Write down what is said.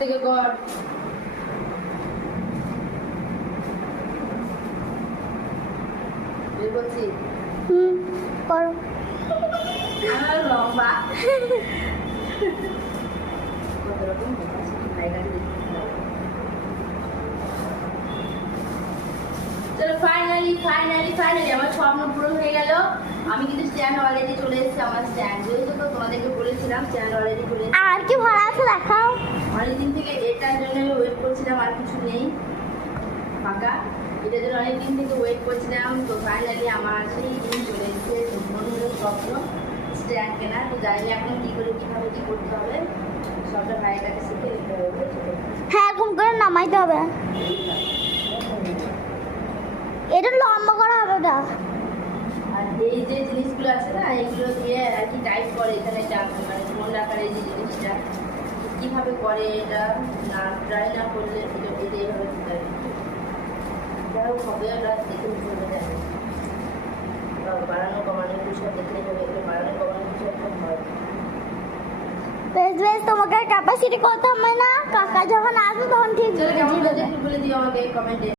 থেকে কর। বের করছি। করো। আমার লম্বা। কত রকম জায়গাটা দেখতে হবে। চলো ফাইনালি আমার স্বপ্ন পূরণ হয়ে গেল। আমি কিন্তু স্ট্যান্ড অলরেডি চলে এসেছি, আমার স্ট্যান্ড যেহেতু তো তোমাদেরকে বলেছিলাম স্ট্যান্ড অলরেডি চলে এসেছি। আর কি ভাড়া আছে দেখাও। অনেকদিন থেকে এটার জন্য ওয়েট করছিলাম, আর কিছু নেই ফাঁকা, এটার জন্য অনেকদিন থেকে ওয়েট করছিলাম। তো ফাইনালি আমার সেই দিন চলে এসেছে, মনে হলো স্বপ্ন স্ট্যান্ড কেনা। তো জানি না এখন কী করে কীভাবে কী করতে হবে, সবটা ভাইয়ের কাছে শিখে নিতে হবে। হ্যাঁ এরকম করে নামাইতে হবে। এটা লম্বা করা হবে না। আর এই যে জিনিসগুলো আছে না, এগুলো দিয়ে আর কি টাইপ করে এখানে মানে ফোন রাখার এই যে জিনিসটা কীভাবে করে, এটা না ট্রাই না করলে এটা এইভাবে দিতে হবে। যাই হোক হবে, আমরা দেখে নিতে হবে, যাবে বাড়ানো কমানো সব দেখে নিতে হবে, এগুলো বাড়ানো কমানো সব হয়। বেশ তোমাকে ক্যাপাসিটি করতে হবে না, কাকা যখন আসবে তখন ঠিক চলো কেমন বলে দিও আমাকে কমেন্টে।